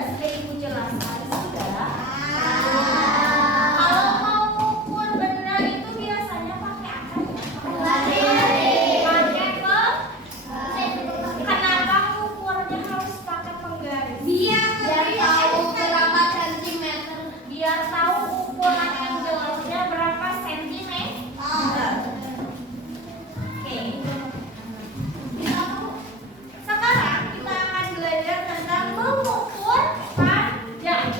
sudah Ibu jelaskan sudah. Kalau mau ukur benda itu biasanya pakai apa ya? Pakai kenapa ukurnya harus pakai penggaris? Biar tahu berapa sentimeter. Biar tahu ukuran yang jelasnya berapa sentimeter. Oke. Sekarang kita akan belajar tentang mengukur panjang.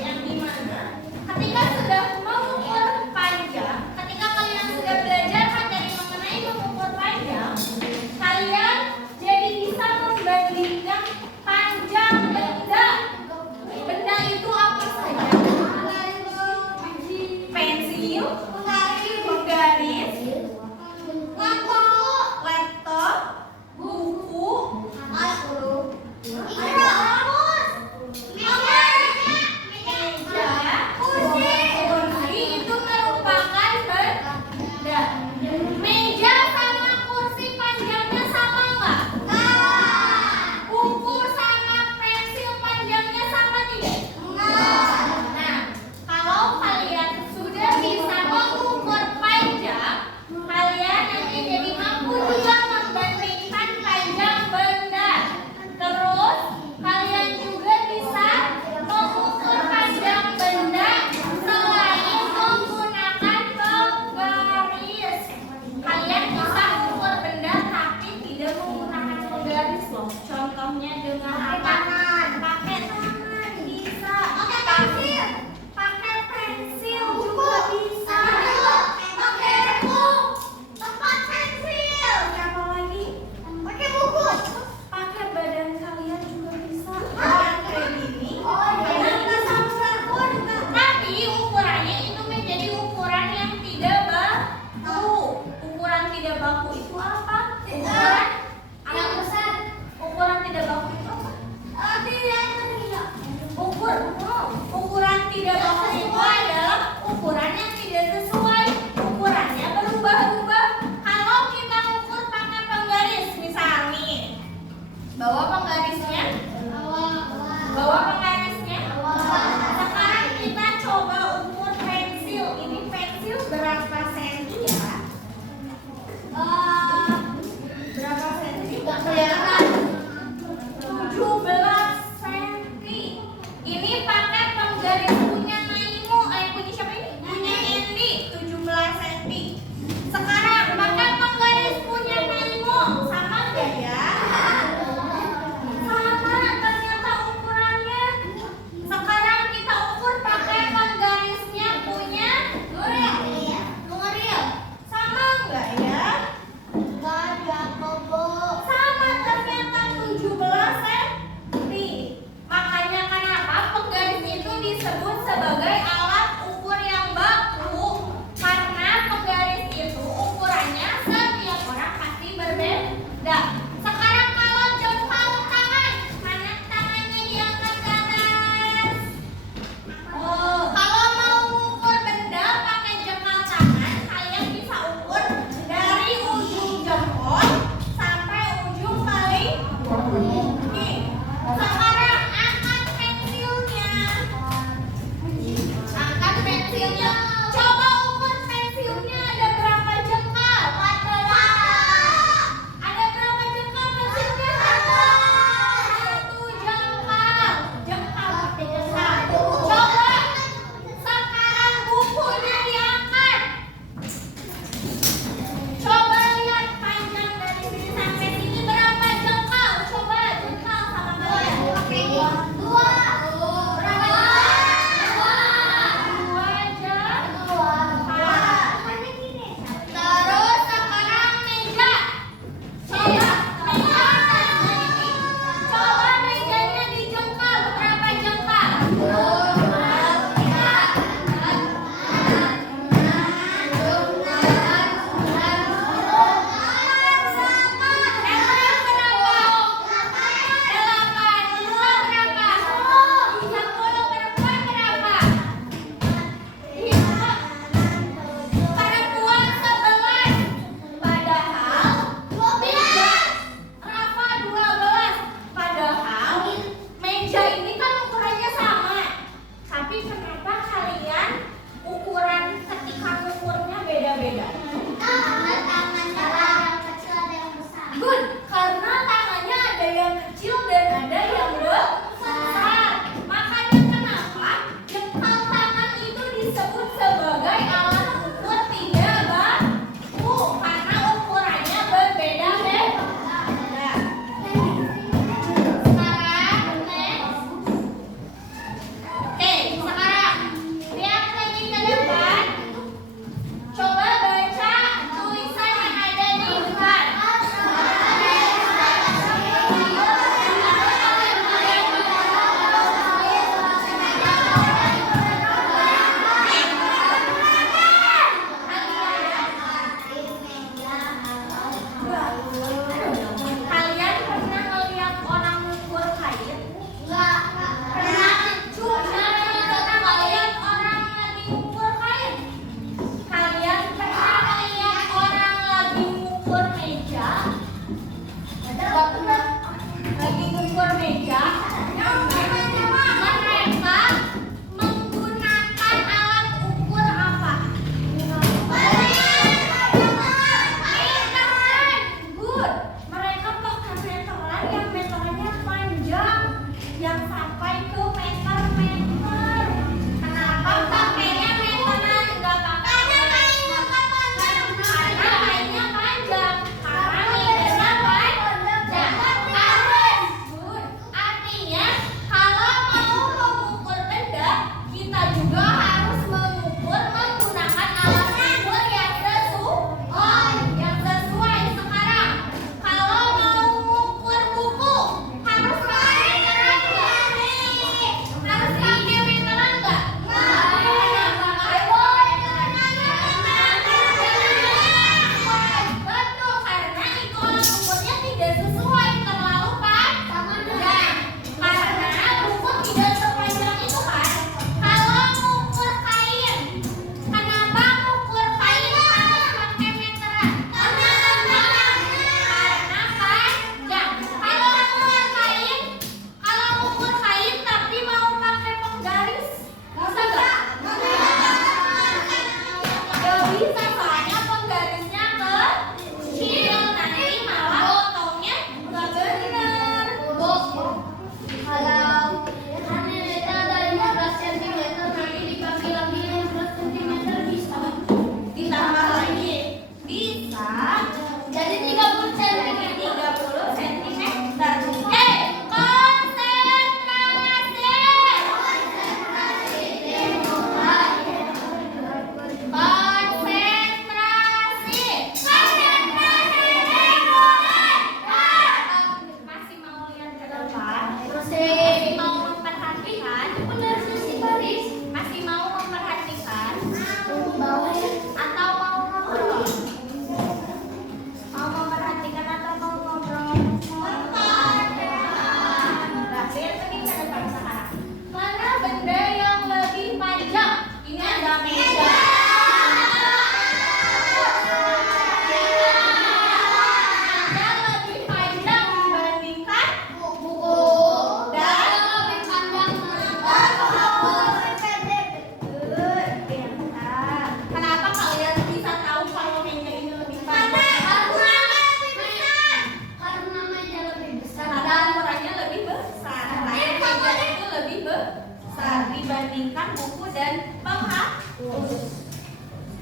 dibandingkan buku dan penghapus.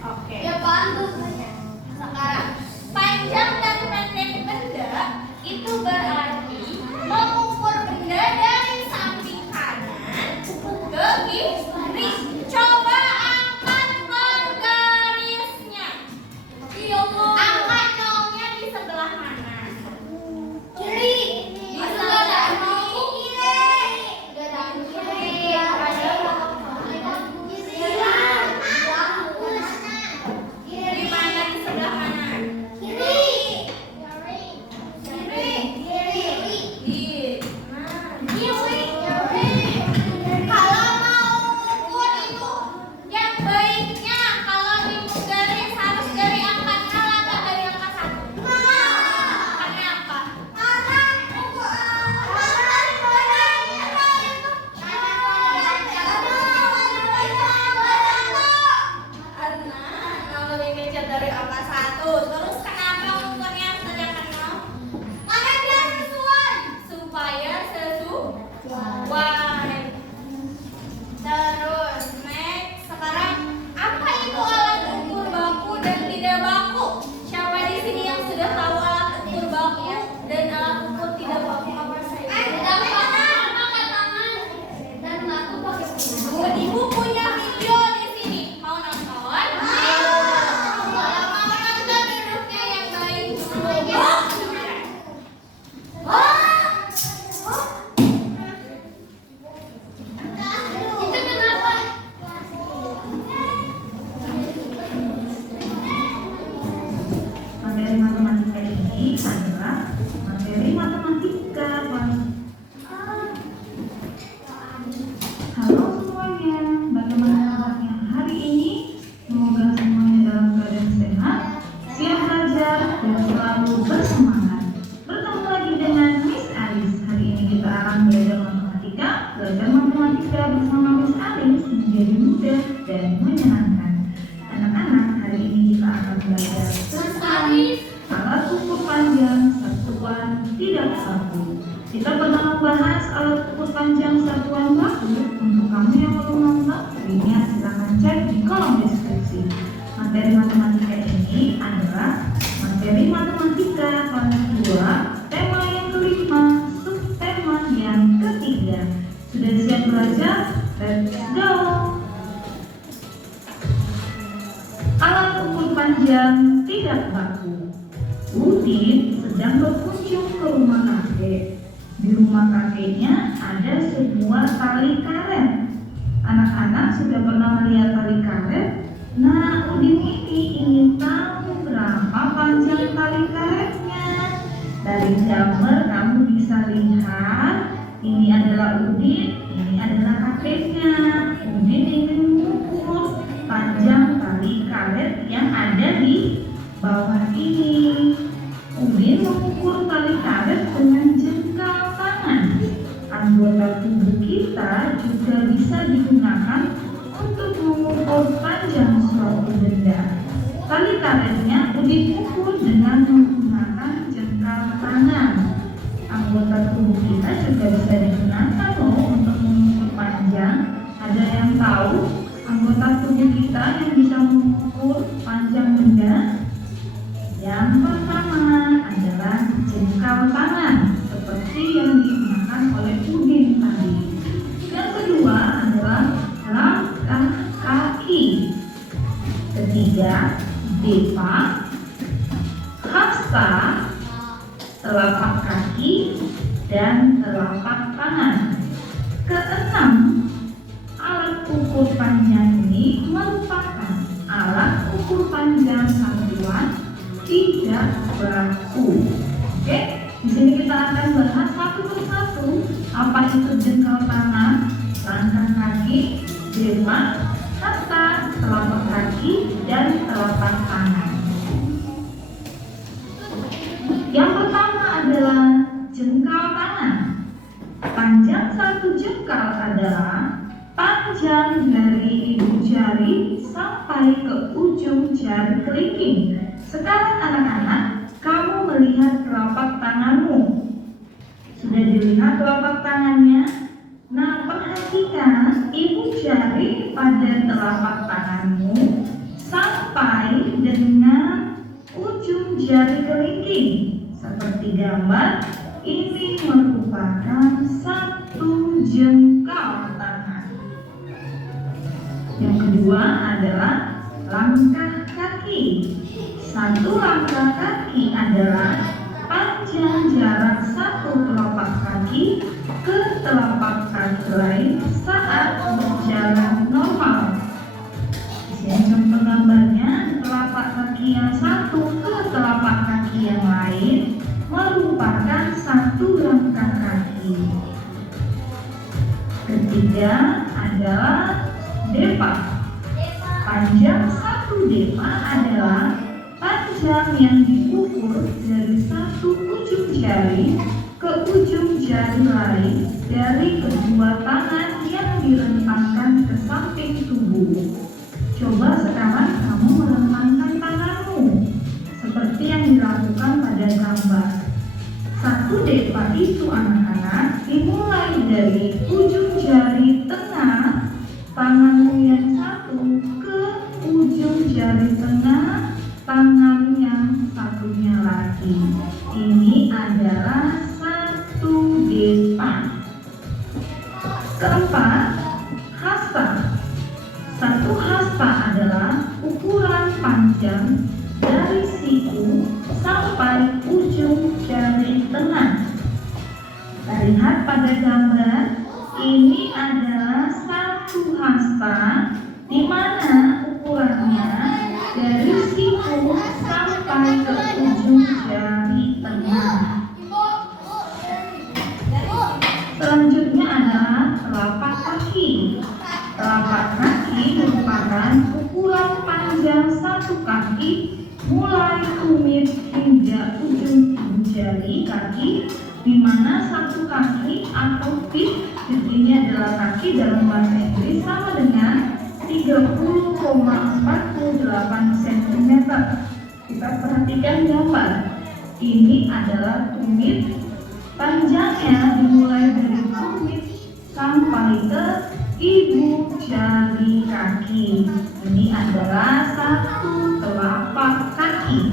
Oke. Ya bagus. Sekarang Panjang dan pendek benda itu berarti mengukur benda dari samping kanan ke kiri. Coba angkat garisnya. Angkat nolnya di sebelah mana? kiri. Di sebelah di mana? Di sebelah mana? Kalau mau ukur itu yang baiknya kalau di garis harus dari angka 0 atau dari angka 1? Kenapa? Karena 0 digeser dari angka 1. Terus kenapa ukurnya sedangkan 0? Karena dia sesuai. Supaya sesuai. Terus next, sekarang apa itu alat ukur baku dan tidak baku? Siapa di sini yang sudah tahu alat ukur baku dan alat ukur tidak baku apa saja? Ibu punya video di sini. Mau nonton? Kalau mau nonton duduknya yang baik dulu. Itu kenapa? Materi matematika ini adalah materi matematika. Halo semuanya, bagaimana kabarnya hari ini? Semoga semuanya dalam keadaan sehat, siap belajar, dan selalu bersemangat. Bertemu lagi dengan Miss Alice. Hari ini kita akan belajar matematika. Belajar matematika bersama Miss Alice menjadi mudah dan menyenangkan. Anak-anak, hari ini kita akan belajar tentang alat ukur panjang satuan tidak baku. Kita pernah membahas alat ukur panjang satuan baku. Untuk kamu yang belum nonton, linknya silahkan cek di kolom deskripsi. Materi matematika ini adalah materi matematika kelas 2, tema yang kelima, subtema yang ketiga. Sudah siap belajar? Let's go! Alat ukur panjang tidak baku. Udin sedang berkunjung ke rumah kakek. Di rumah kakeknya ada sebuah tali karet. Anak-anak sudah pernah melihat tali karet? Nah, Udin ini ingin tahu berapa panjang tali karetnya. Dari gambar kamu bisa lihat, ini adalah Udin, ini adalah kakeknya. Udin ingin mengukur panjang tali karet yang ada di bawah ini. Udin mengukur tali karet dengan jengkal tangan. Anggota tubuh kita juga bisa digunakan untuk mengukur panjang suatu benda. Tali karetnya Udin ukur dengan menggunakan jengkal tangan. Anggota tubuh kita juga bisa digunakan loh untuk mengukur panjang. Ada yang tahu anggota tubuh kita yang bisa mengukur panjang benda? Yang pertama adalah jengkal tangan, seperti yang digunakan oleh Udin tadi. Yang kedua adalah langkah kaki. Ketiga, depa, hasta, telapak kaki, dan telapak tangan. Keenam, alat ukur panjang ini merupakan alat ukur panjang satuan tidak baku. Oke, di sini kita akan bahas satu persatu. Apa itu jengkal tangan, langkah kaki, depa, hasta, telapak kaki, dan telapak tangan. Yang pertama adalah jengkal tangan. Panjang satu jengkal adalah panjang dari ibu jari sampai ke ujung jari kelingking. Sekarang anak-anak, kamu melihat telapak tanganmu. Sudah dilihat telapak tangannya? Nah, perhatikan Selanjutnya, ibu jari pada telapak tanganmu sampai dengan ujung jari kelingking. Seperti gambar, ini merupakan satu jengkal tangan. Yang kedua adalah langkah kaki. Satu langkah kaki adalah panjang jarak satu telapak kaki ke telapak kaki lain saat berjalan normal. Di sini contoh gambarnya, telapak kaki yang satu ke telapak kaki yang lain merupakan satu langkah kaki. Ketiga adalah depa. Panjang satu depa adalah panjang yang diukur dari satu ujung jari ke ujung jari lain dari kedua tangan yang direntangkan ke samping tubuh. Coba sekarang kamu merentangkan tanganmu seperti yang dilakukan pada gambar. Satu depa itu anak-anak dimulai dari ujung jari tengah tanganmu yang satu ke ujung jari tengah tangan yang satunya lagi. Ini adalah satu depa. Keempat, hasta. Satu hasta adalah ukuran panjang dari siku sampai ujung jari tengah. Kita lihat pada gambar, ini adalah satu hasta di mana ukurannya dari siku sampai ke ujung jari tengah. Selanjutnya adalah telapak kaki. Telapak kaki merupakan ukuran panjang satu kaki mulai tumit hingga ujung jari kaki, di mana satu kaki atau feet, artinya adalah kaki dalam bahasa Inggris, sama dengan 30,48 cm. Kita perhatikan gambar. Ini adalah tumit. Panjangnya dimulai dari tumit sampai ke ibu jari kaki. Ini adalah satu telapak kaki.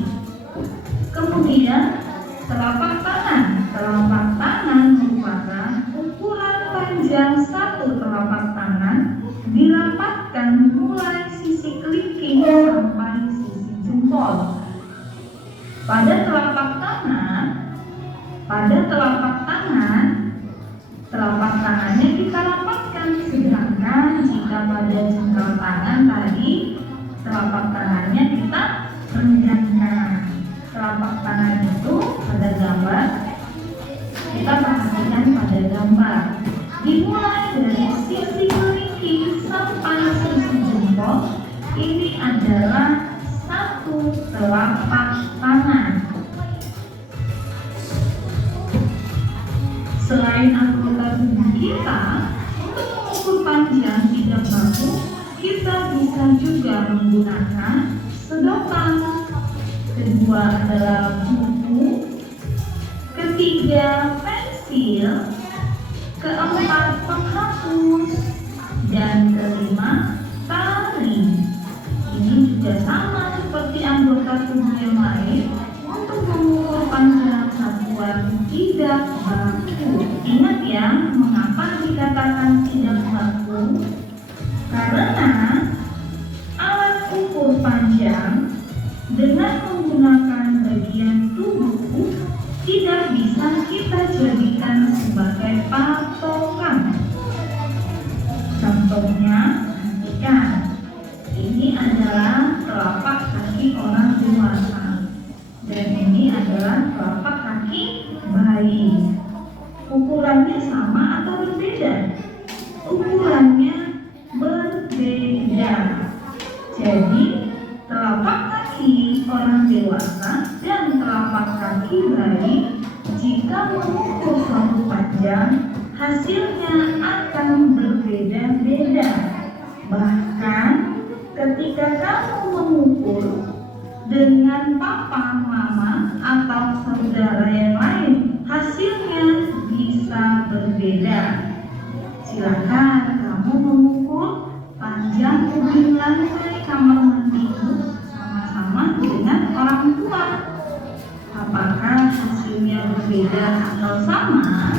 Kemudian telapak tangan. Telapak tangan merupakan ukuran panjang satu telapak tangan dirapatkan mulai sisi kelingking sampai sisi jempol. Pada telapak tangannya kita rapatkan, sedangkan jika pada jengkal tangan tadi telapak tangannya kita renggangkan. Telapak tangan itu pada gambar, kita perhatikan pada gambar, dimulai dari sisi kelingking sampai sisi jempol. Ini adalah satu telapak tangan. Selain anggota tubuh kita, untuk mengukur panjang tidak baku, kita bisa juga menggunakan sedotan. Kedua adalah buku. Ketiga, pensil. Keempat, penghapus. Dan kelima, tali. Ini juga sama seperti anggota tubuh yang lain untuk mengukur panjang satuan tidak baku. Ingat ya, mengapa dikatakan tidak baku? Karena alat ukur panjang dengan menggunakan bagian tubuh tidak bisa kita jadikan sebagai patokan. Contohnya, perhatikan. Ini adalah telapak kaki orang dewasa dan ini adalah telapak kaki bayi. Ukurannya sama atau berbeda? Ukurannya berbeda. Jadi telapak kaki orang dewasa dan telapak kaki bayi jika mengukur suatu panjang, hasilnya akan berbeda-beda. Bahkan ketika kamu mengukur dengan papa, mama, atau saudara yang lain, hasilnya bisa berbeda. Silakan kamu lantai kamar mandimu sama-sama dengan orang tua. Apakah hasilnya berbeda atau sama?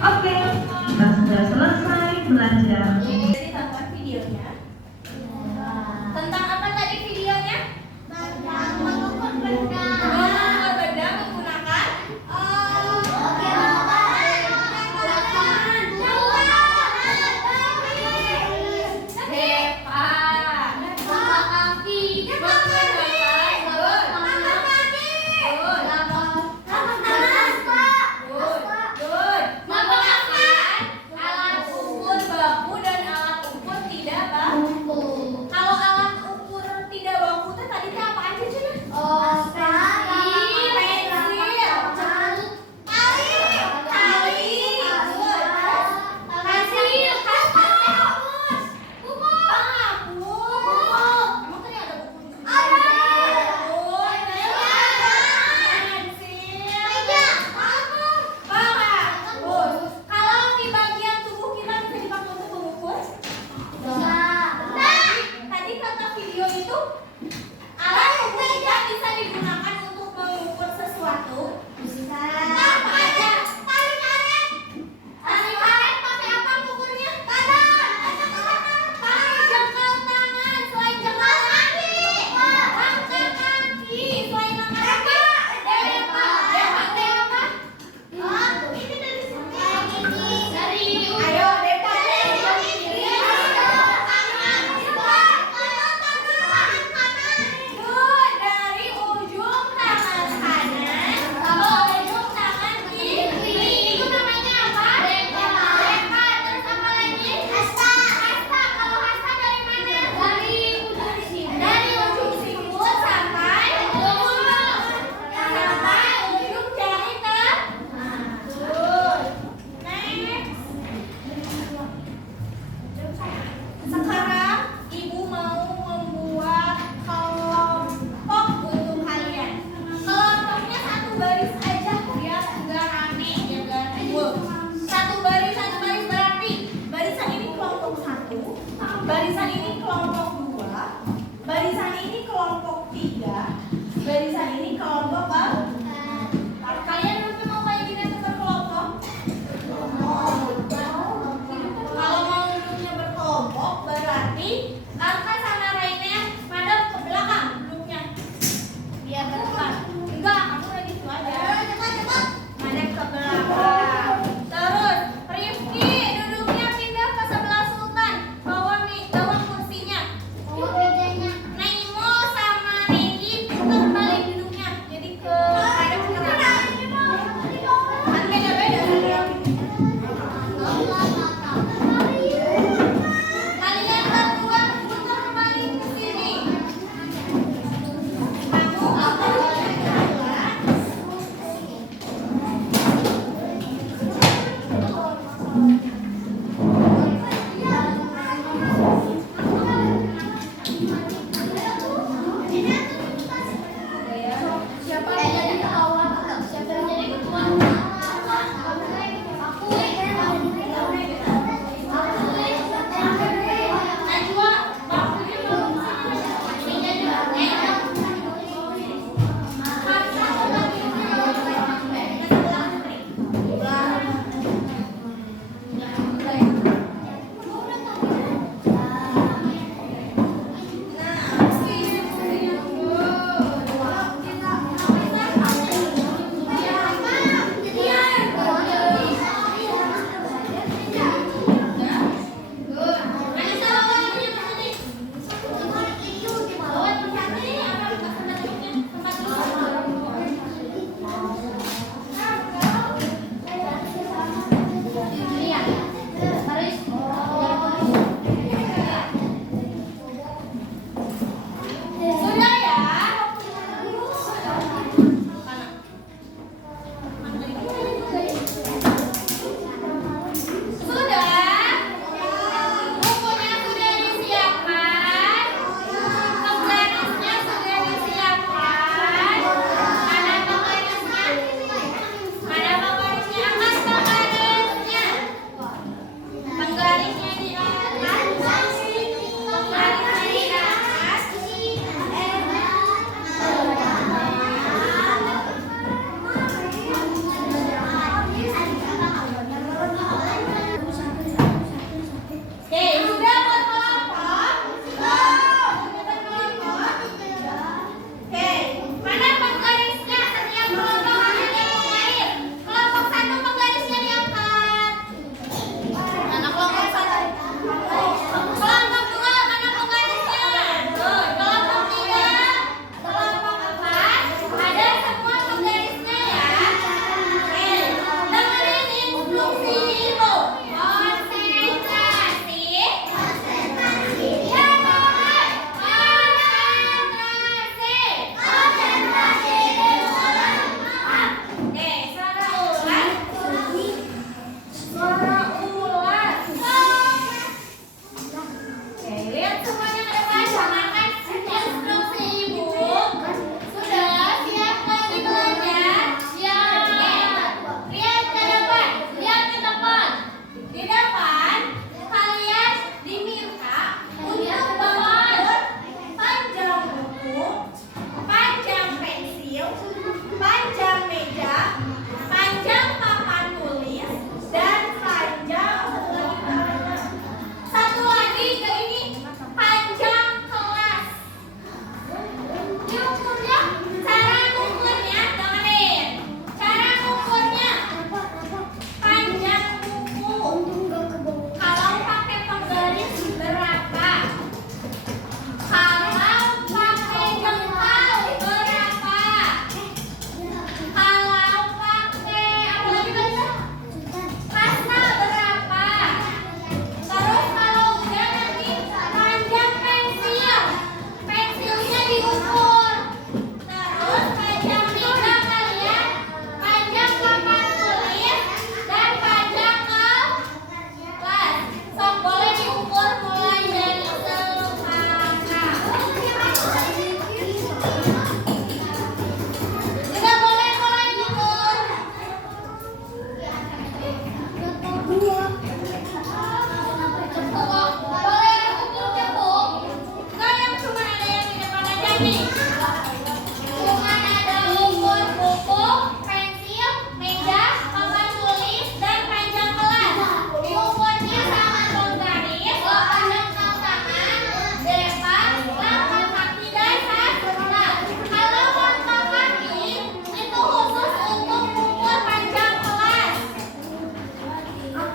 Oke, kita sudah selesai belajar. Jadi tonton videonya. Tentang apa tadi videonya? Mengubah benda menggunakan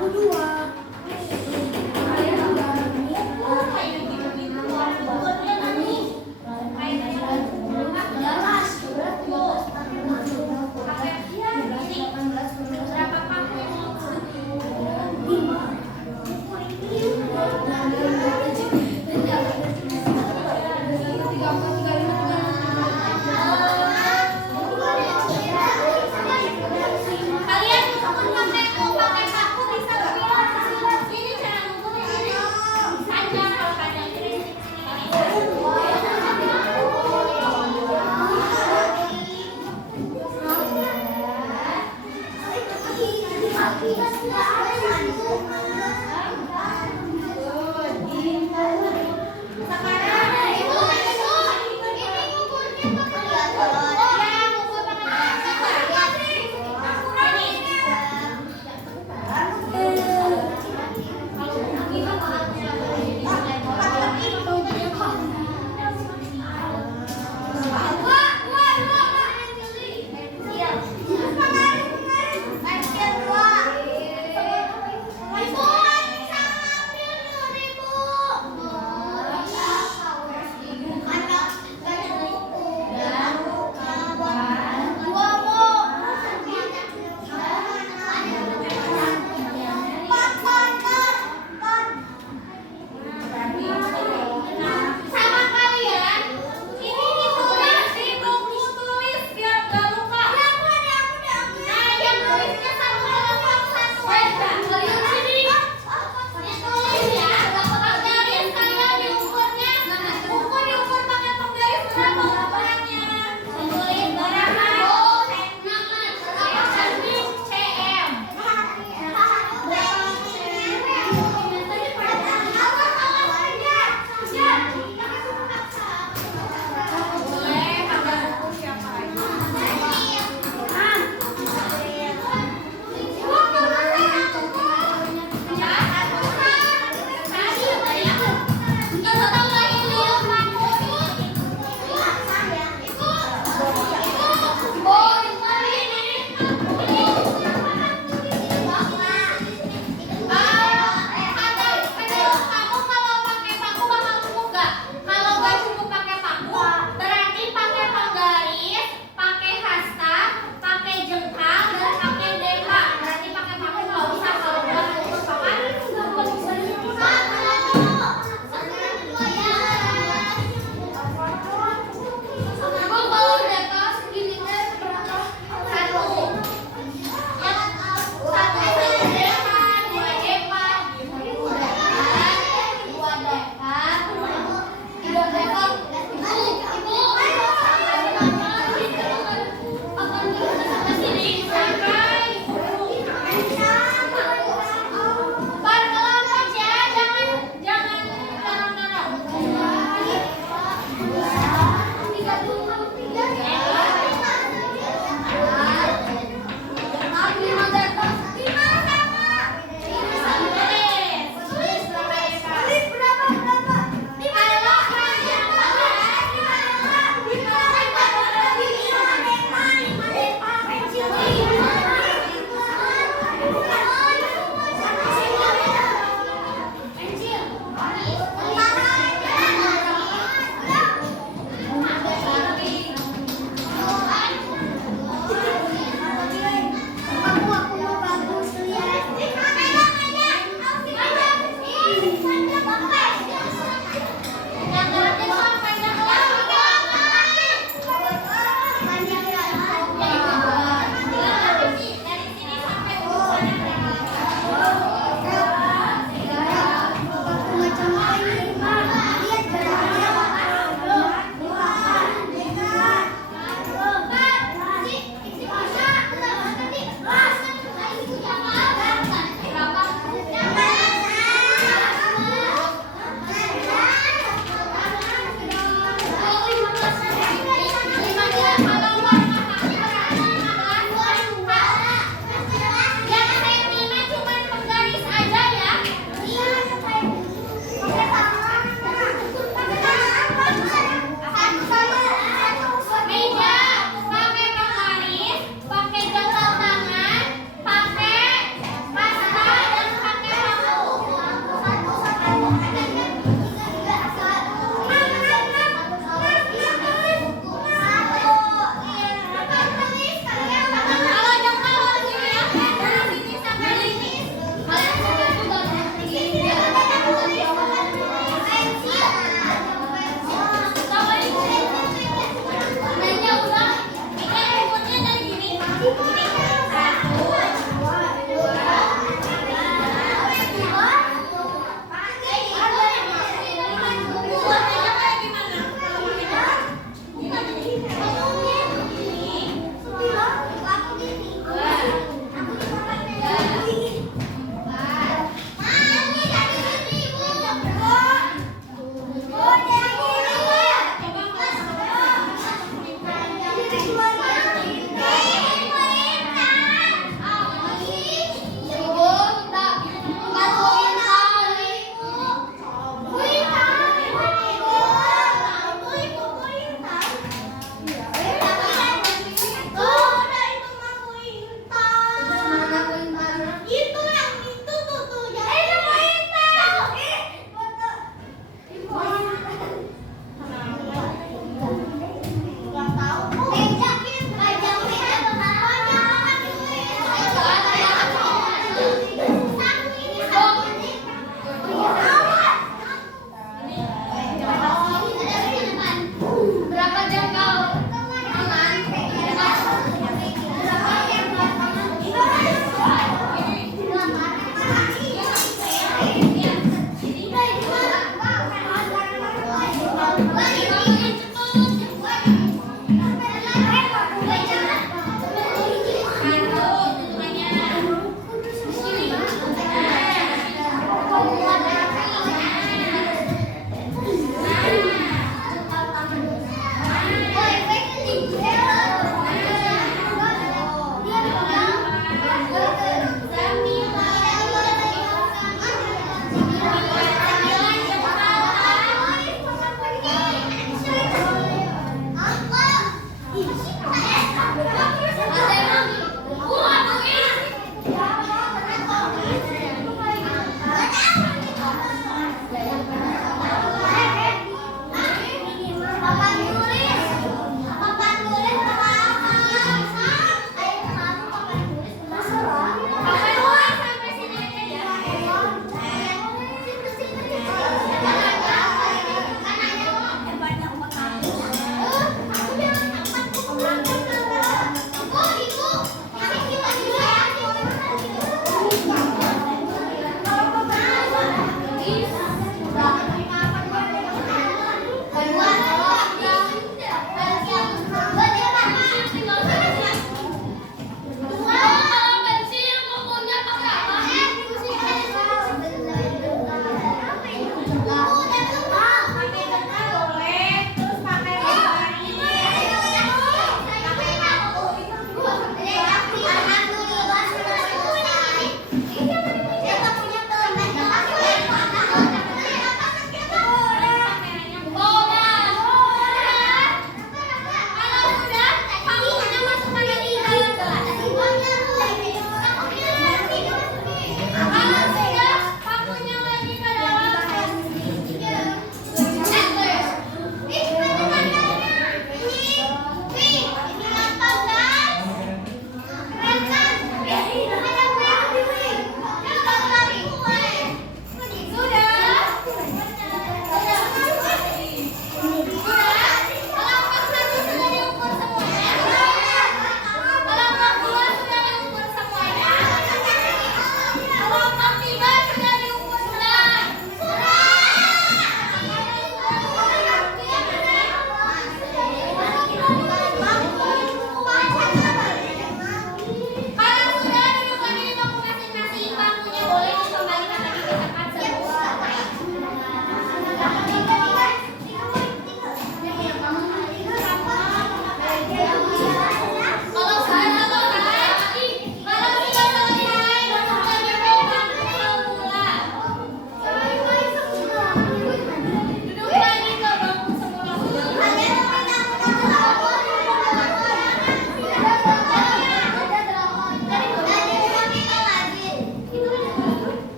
Aku 2. Kalian pakai pakai paku bisa nggak?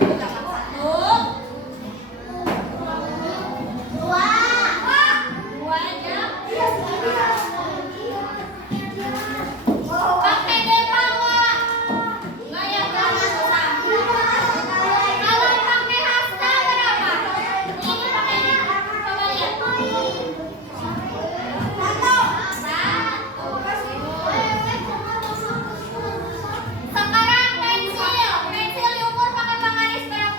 Dua. Dua aja. Pakai depa nggak? Nggak ya, nggak susah. Kalau pakai hasta berapa? Ini pakainya, coba lihat. Satu. Sekarang pensil diukur pakai penggaris berapa?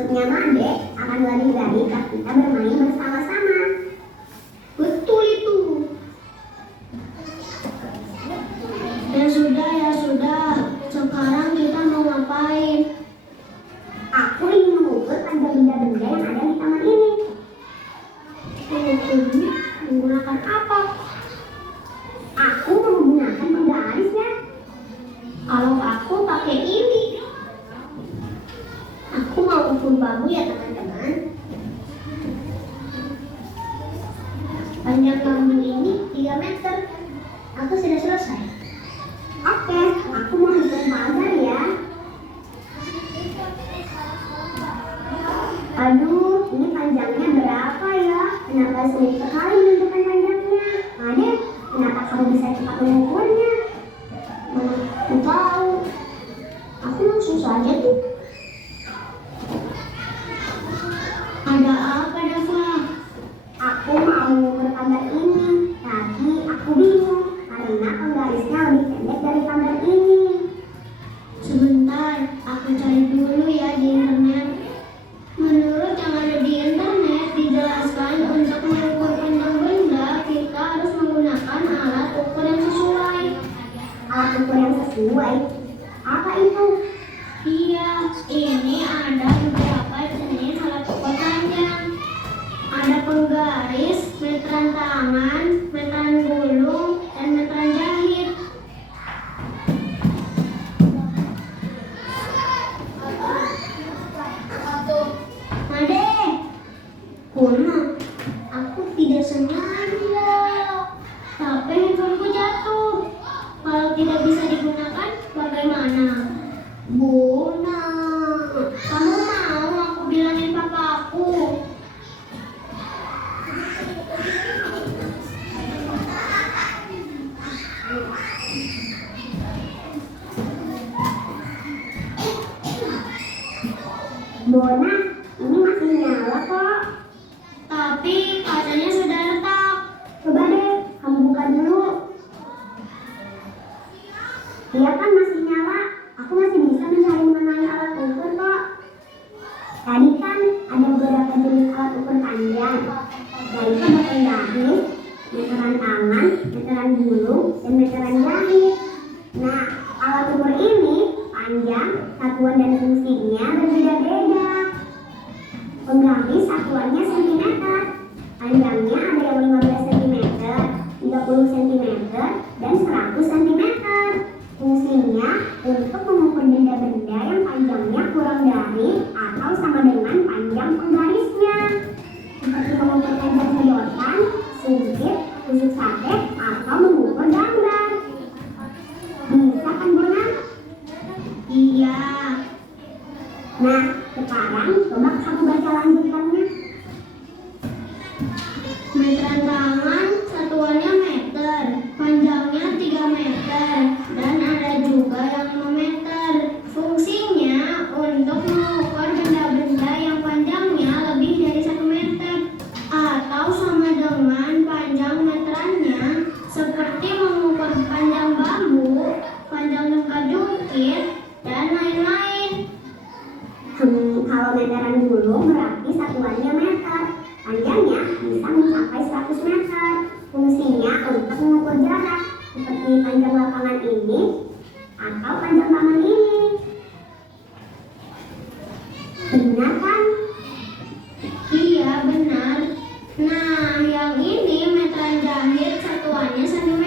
Maksudnya Made akan lebih baik jika kita bermain bersama-sama. Betul itu. Ya sudah. Sekarang kita mau ngapain? Aku ingin mengukur panjang benda-benda yang ada di taman ini. Mengukurnya menggunakan apa? Aku menggunakan penggarisnya. Kalau aku pakai ini. Aku mau ukur bambu ya teman-teman. Panjang bambu ini 3 meter. Aku sudah selesai. Oke, aku mau hitung pagar ya. Aduh, ini panjangnya berapa ya? Kenapa sulit sekali menentukan panjangnya? Made, kenapa kamu bisa cepat mengukurnya? Mana aku tahu. Aku langsung saja tuh. Ada apa, Dava? Aku mau mengukur pagar ini, tapi aku bingung karena penggarisnya lebih pendek dari pagar ini. Sebentar, aku cari dulu ya di internet. Menurut yang ada di internet, dijelaskan untuk mengukur panjang benda, kita harus menggunakan alat ukur yang sesuai. Alat ukur yang sesuai. Apa itu? Iya, ini ada beberapa jenis alat ukur panjang. Ada penggaris, meteran tangan, meteran gulung, dan meteran jahit. Made, Kuna, aku tidak sengaja. Tapi handphoneku jatuh. Kalau tidak bisa digunakan, bagaimana? Buna, kamu mau aku bilangin papaku? Bona, ini masih nyala kok. Tapi kacanya sudah retak. Coba deh, kamu buka dulu. Iya kan masih nyala. Aku masih bisa mencari mengenai alat ukur kok. Tadi kan ada beberapa jenis alat ukur panjang. Yaitu ada penggaris, meteran tangan, meteran gulung, dan meteran jahit. Nah, alat ukur ini panjang, satuan dan fungsinya berbeda-beda. Penggaris satuannya cm, panjangnya ada yang 15 cm, 30 cm, dan 100 cm. Fungsinya untuk mengukur benda-benda yang panjangnya kurang dari atau sama dengan panjang penggarisnya. Seperti mengukur panjang sedotan, sumpit, tusuk sate, atau mengukur gambar. Bisa kan Bona? Iya. Nah, sekarang coba kamu baca lanjutannya. Meteran tangan satuannya meter, panjangnya 3 meter, dan ada juga yang 5 meter. Fungsinya untuk mengukur benda-benda yang panjangnya lebih dari 1 meter atau sama dengan panjang meterannya, seperti mengukur panjang bambu, panjang jangkar jungkir, dan lain-lain. Kalau meteran gulung berarti satuannya meter. Panjangnya bisa mencapai 100 meter. Fungsinya untuk mengukur jarak, seperti panjang lapangan ini atau panjang taman ini. Benar kan? Iya, benar. Nah, yang ini meteran jahit satuannya cm.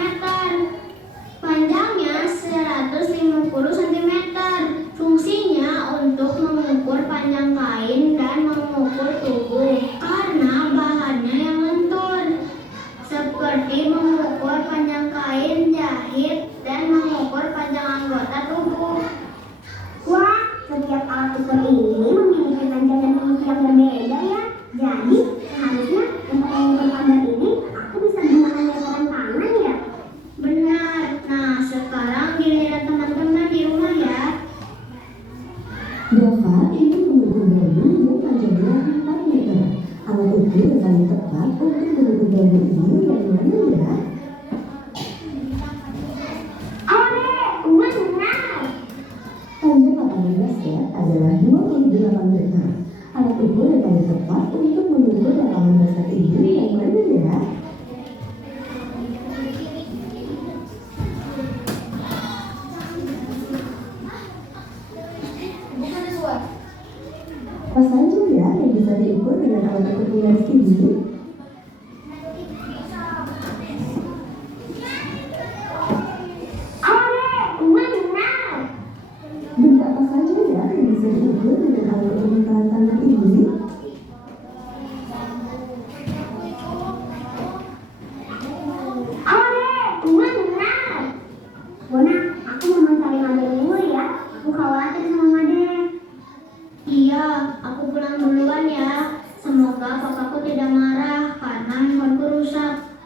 Panjangnya 150 cm. Fungsinya untuk mengukur panjang kain dan ukur yang paling tepat untuk mengukur lapangan basket ibu yang mana ya? Apa saja ya yang bisa diukur dengan alat ukur penggaris ini? Benda apa saja ya yang bisa diukur dengan alat ukur penggaris tangan ini? Bona, aku mau mencari Made dulu ya. Aku khawatir sama Made. Iya, aku pulang duluan ya. Semoga papaku tidak marah karena handphoneku rusak.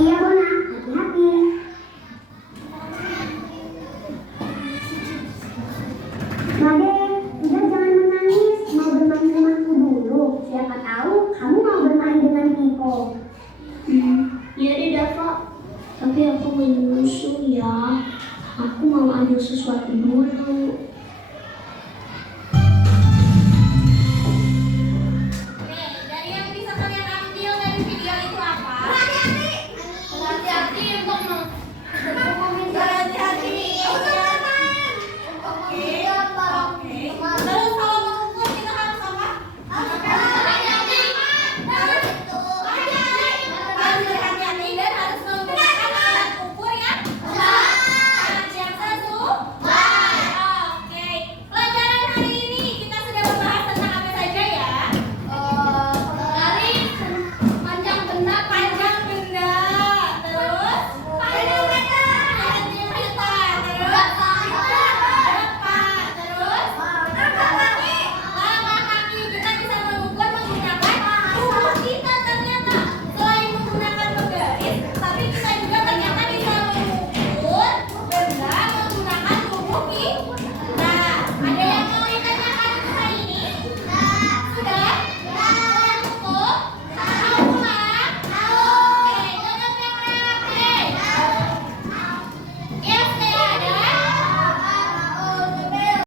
Iya Bona, hati-hati. Made, udah jangan menangis. Mau bermain ke rumahku dulu. Siapa tahu kamu mau bermain dengan Piko. Iya deh Dava, tapi aku minum susu ya. Aku mau ambil sesuatu dulu.